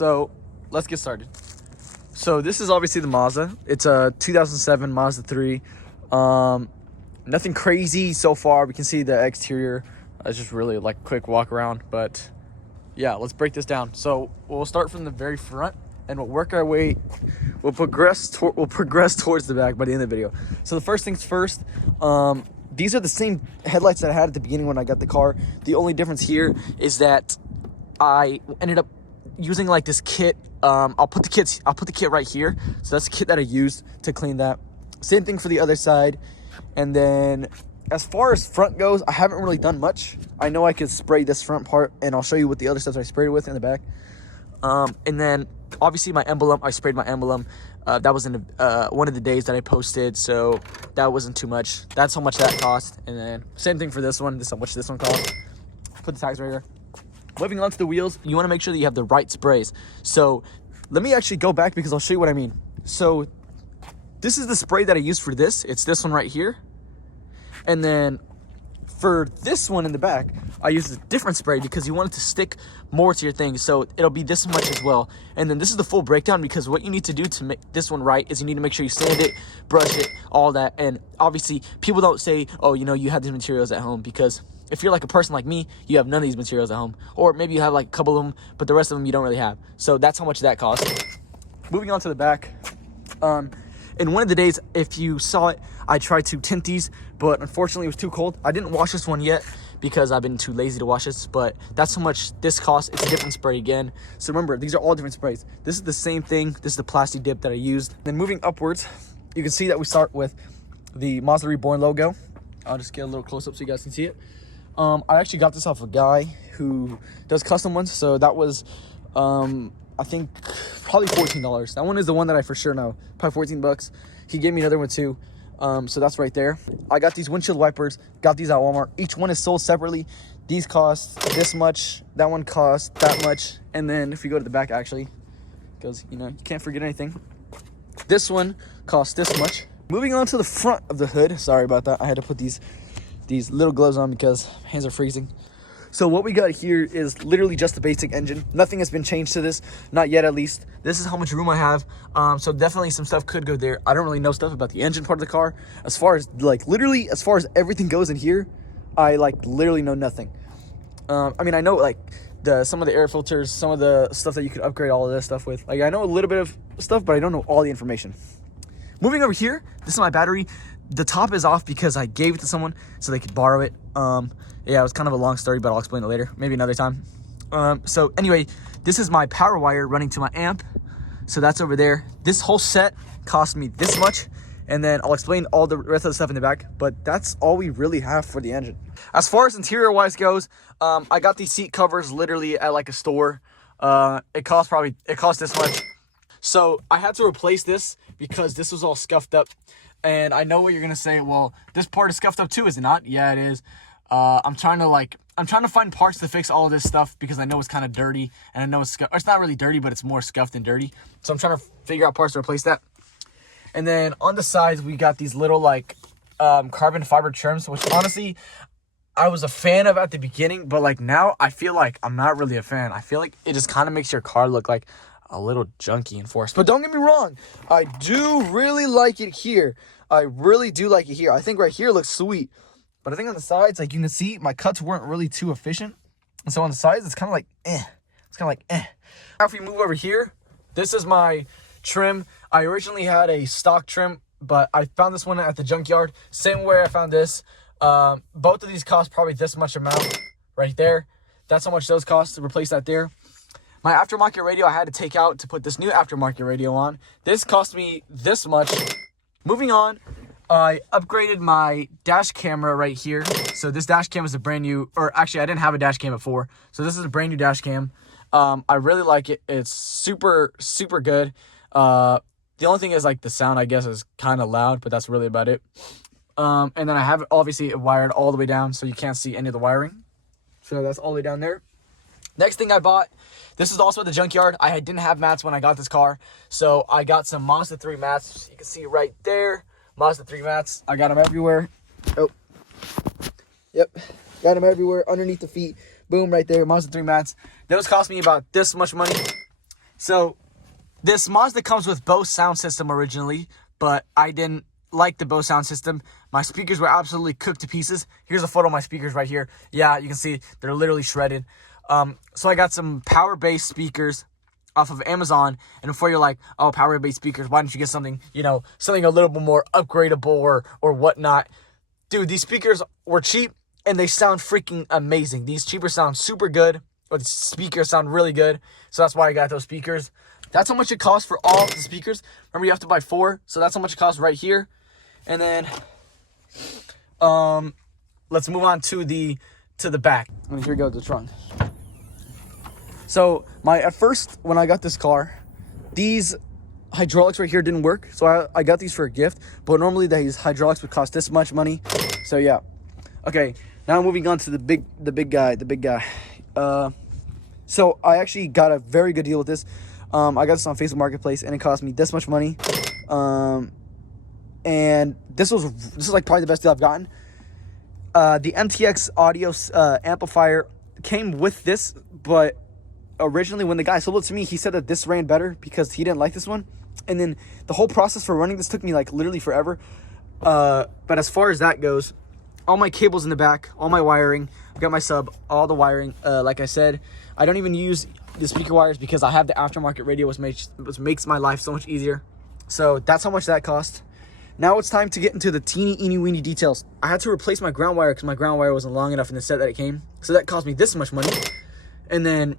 So let's get started. So this is obviously the Mazda. It's a 2007 Mazda 3. Nothing crazy so far. We can see the exterior. It's just really like a quick walk around, but yeah, let's break this down. So we'll start from the very front and we'll work our way. We'll progress towards the back by the end of the video. So the first things first. These are the same headlights that I had at the beginning when I got the car. The only difference here is that I ended up using like this kit. I'll put the kit right here. So that's the kit that I used to clean that. Same thing for the other side. And then as far as front goes, I haven't really done much. I know I could spray this front part, and I'll show you what the other stuff I sprayed it with in the back. And then obviously my emblem, I sprayed my emblem. That was in one of the days that I posted, so that wasn't too much. That's how much that cost. And then same thing for this one. This is how much this one cost. Put the tags right here. Moving on to the wheels, you want to make sure that you have the right sprays. So let me actually go back because I'll show you what I mean. So this is the spray that I used for this. It's this one right here. And then for this one in the back, I used a different spray because you want it to stick more to your thing. So it'll be this much as well. And then this is the full breakdown, because what you need to do to make this one right is you need to make sure you sand it, brush it, all that. And obviously people don't say, oh, you know, you have these materials at home, because if you're like a person like me, you have none of these materials at home. Or maybe you have like a couple of them, but the rest of them you don't really have. So that's how much that costs. Moving on to the back. In one of the days, if you saw it, I tried to tint these, but unfortunately it was too cold. I didn't wash this one yet because I've been too lazy to wash this, but that's how much this costs. It's a different spray again. So remember, these are all different sprays. This is the same thing. This is the plastic dip that I used. Then moving upwards, you can see that we start with the Mazda Reborn logo. I'll just get a little close up so you guys can see it. I actually got this off a guy who does custom ones. So that was, I think probably $14. That one is the one that I for sure know. Probably 14 bucks. He gave me another one too. So that's right there. I got these windshield wipers, got these at Walmart. Each one is sold separately. These cost this much, that one costs that much. And then if you go to the back, actually, because you know, you can't forget anything. This one costs this much. Moving on to the front of the hood. Sorry about that. I had to put these little gloves on because my hands are freezing. So what we got here is literally just the basic engine. Nothing has been changed to this, not yet at least. This is how much room I have. So definitely some stuff could go there. I don't really know stuff about the engine part of the car. As far as like literally, as far as everything goes in here, I like literally know nothing. I mean, I know like some of the air filters, some of the stuff that you could upgrade all of this stuff with. Like I know a little bit of stuff, but I don't know all the information. Moving over here, this is my battery. The top is off because I gave it to someone so they could borrow it. Yeah, it was kind of a long story, but I'll explain it later, maybe another time. So anyway, this is my power wire running to my amp. So that's over there. This whole set cost me this much, and then I'll explain all the rest of the stuff in the back, but that's all we really have for the engine. As far as interior wise goes, I got these seat covers literally at like a store. It cost this much. So I had to replace this because this was all scuffed up. And I know what you're gonna say. Well, this part is scuffed up too, is it not? Yeah, it is. I'm trying to find parts to fix all of this stuff because I know it's kind of dirty, and I know it's not really dirty, but it's more scuffed than dirty. So I'm trying to figure out parts to replace that. And then on the sides, we got these little like carbon fiber trims, which honestly I was a fan of at the beginning, but like now I feel like I'm not really a fan. I feel like it just kind of makes your car look like a little junky and forced. But don't get me wrong, I do really like it here. I really do like it here. I think right here looks sweet. But I think on the sides, like you can see, my cuts weren't really too efficient. And so on the sides, it's kind of like, eh. It's kind of like, eh. Now if we move over here, this is my trim. I originally had a stock trim, but I found this one at the junkyard. Same way I found this. Both of these cost probably this much amount right there. That's how much those cost to replace that there. My aftermarket radio I had to take out to put this new aftermarket radio on. This cost me this much. Moving on, I upgraded my dash camera right here. So this dash cam is a brand new, or actually I didn't have a dash cam before. So this is a brand new dash cam. I really like it. It's super, super good. The only thing is like the sound, I guess, is kind of loud, but that's really about it. And then I have it obviously wired all the way down so you can't see any of the wiring. So that's all the way down there. Next thing I bought, this is also at the junkyard. I didn't have mats when I got this car, so I got some Mazda 3 mats. You can see right there, Mazda 3 mats. I got them everywhere. Oh, yep, got them everywhere underneath the feet. Boom, right there, Mazda 3 mats. Those cost me about this much money. So this Mazda comes with Bose sound system originally, but I didn't like the Bose sound system. My speakers were absolutely cooked to pieces. Here's a photo of my speakers right here. Yeah, you can see they're literally shredded. So I got some power bass speakers off of Amazon. And before you're like, oh, power bass speakers, why don't you get something, you know, something a little bit more upgradable or whatnot? Dude, these speakers were cheap and they sound freaking amazing. These cheapers sound super good, or the speakers sound really good. So that's why I got those speakers. That's how much it costs for all the speakers. Remember, you have to buy 4. So that's how much it costs right here. And then let's move on to the back. And here we go, the trunk. So at first, when I got this car, these hydraulics right here didn't work. So I got these for a gift. But normally these hydraulics would cost this much money. So yeah. Okay, now moving on to the big guy. So I actually got a very good deal with this. I got this on Facebook Marketplace, and it cost me this much money. And this is like probably the best deal I've gotten. The MTX audio amplifier came with this, but originally when the guy sold it to me, he said that this ran better because he didn't like this one. And then the whole process for running this took me like literally forever. But as far as that goes, all my cables in the back, all my wiring, I've got my sub, all the wiring. Like I said, I don't even use the speaker wires because I have the aftermarket radio, which makes my life so much easier. So that's how much that cost. Now it's time to get into the teeny weeny details. I had to replace my ground wire because my ground wire wasn't long enough in the set that it came. So that cost me this much money. And then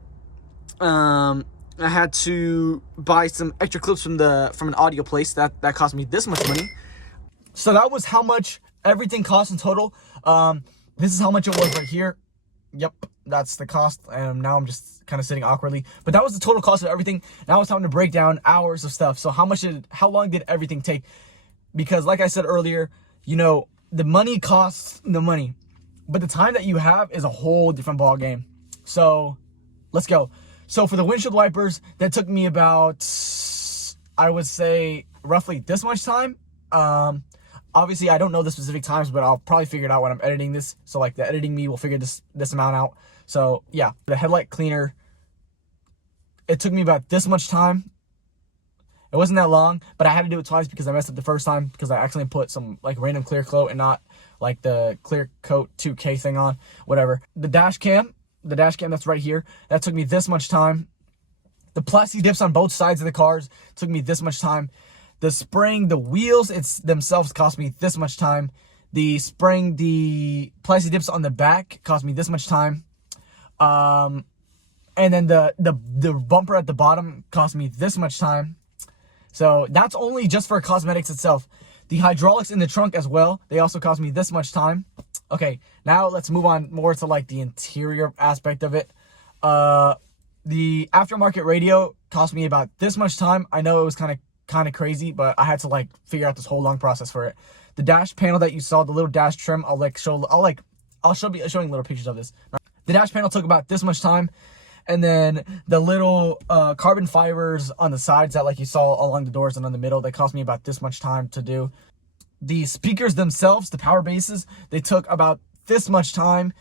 I had to buy some extra clips from an audio place. That cost me this much money. So that was how much everything cost in total. This is how much it was right here. Yep, that's the cost. And now I'm just kind of sitting awkwardly. But that was the total cost of everything. Now it's time to break down hours of stuff. So how long did everything take? Because like I said earlier, you know, the money costs the money, but the time that you have is a whole different ball game. So let's go. So for the windshield wipers, that took me about, I would say, roughly this much time. Obviously, I don't know the specific times, but I'll probably figure it out when I'm editing this. So like the editing me will figure this amount out. So yeah, the headlight cleaner, it took me about this much time. It wasn't that long, but I had to do it twice because I messed up the first time because I accidentally put some like random clear coat and not like the clear coat 2K thing on, whatever. The dash cam that's right here, that took me this much time. The plastic dips on both sides of the cars took me this much time. The spraying the wheels themselves cost me this much time. The spraying the plastic dips on the back cost me this much time. And then the bumper at the bottom cost me this much time. So that's only just for cosmetics itself. The hydraulics in the trunk as well, they also cost me this much time. Okay, now let's move on more to like the interior aspect of it. The aftermarket radio cost me about this much time. I know it was kind of crazy, but I had to like figure out this whole long process for it. The dash panel that you saw, the little dash trim, I'll be showing little pictures of this. The dash panel took about this much time. And then the little carbon fibers on the sides that like you saw along the doors and on the middle, they cost me about this much time to do. The speakers themselves, the power bases, they took about this much time.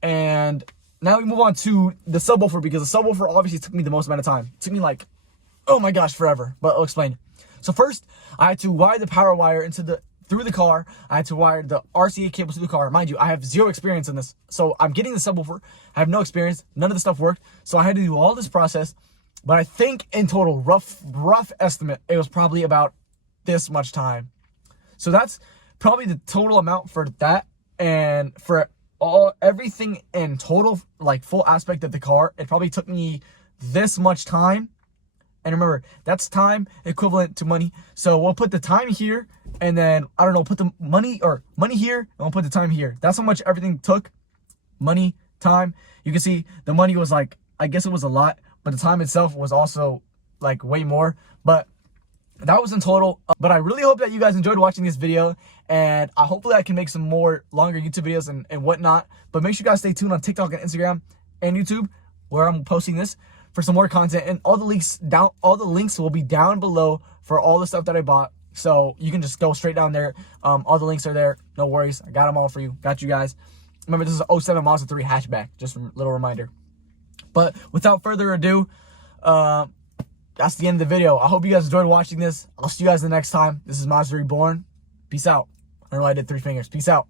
And now we move on to the subwoofer, because the subwoofer obviously took me the most amount of time. It took me like, oh my gosh, forever. But I'll explain. So first, I had to wire the power wire through the car. I had to wire the RCA cables through the car. Mind you, I have zero experience in this. So I'm getting the subwoofer. I have no experience. None of the stuff worked. So I had to do all this process. But I think in total, rough estimate, it was probably about this much time. So that's probably the total amount for that. And for everything in total, like full aspect of the car, it probably took me this much time. And remember, that's time equivalent to money. So we'll put the time here, and then, I don't know, put the money here, and we'll put the time here. That's how much everything took. Money, time. You can see the money was like, I guess it was a lot, but the time itself was also like way more. But that was in total. But I really hope that you guys enjoyed watching this video, and hopefully I can make some more longer YouTube videos and whatnot. But make sure you guys stay tuned on TikTok and Instagram and YouTube, where I'm posting this, for some more content. And all the links will be down below for all the stuff that I bought. So you can just go straight down there. All the links are there. No worries. I got them all for you. Got you guys. Remember, this is a 07 Mazda 3 hatchback. Just a little reminder. But without further ado, that's the end of the video. I hope you guys enjoyed watching this. I'll see you guys the next time. This is Mazda Reborn. Peace out. I don't know why I did 3 fingers. Peace out.